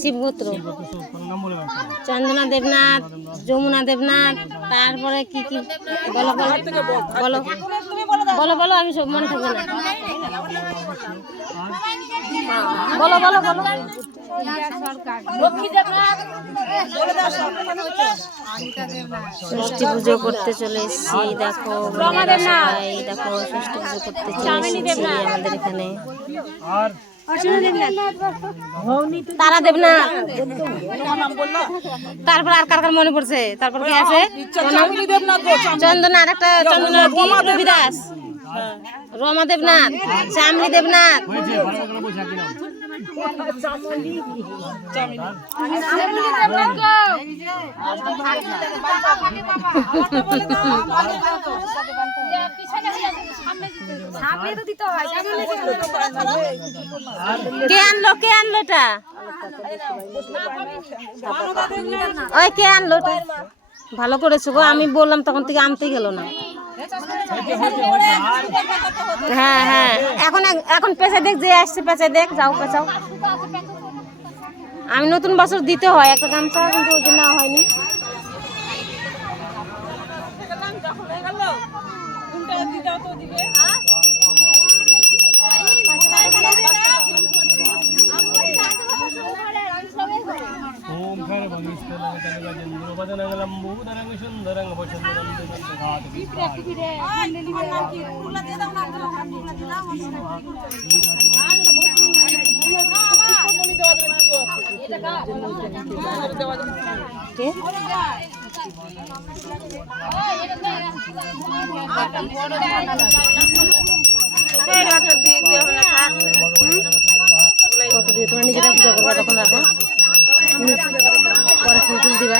শিবগোত্র, চন্দনা দেবনাথ, যমুনা দেবনাথ, তারপরে কি কি বলো বলো বলো বলো বলো, আমি সব মনে থাকবে না, বলো বলো বলো। ষষ্ঠী পুজো করতে চলে এসেছি, দেখো সবাই দেখো ষষ্ঠী পুজো করতে চলে এসেছি আমাদের এখানে। তারা দেবনাথ, তারপর আর কার কার মনে পড়ছে? তারপর কি আছে? চন্দনা, আর একটা চন্দনা কি রবিদাস, রমা দেবনাথ, চামলি দেবনাথ, কে আনলো এটা? ওই কে আনলো এটা? ভালো করেছো গো, আমি বললাম তখন থেকে আনতে গেল না। হ্যাঁ হ্যাঁ, এখন পেঁচে দেখ, যে আসছে পেঁচে দেখ, যাও পেঁচাও। আমি নতুন বছর দিতে হয় একটা গামছা, কিন্তু ওই জন্য হয়নি। তোমার নিজেরা পূজা করবা, তখন রাখো, পরে ফুল টুল দিবা।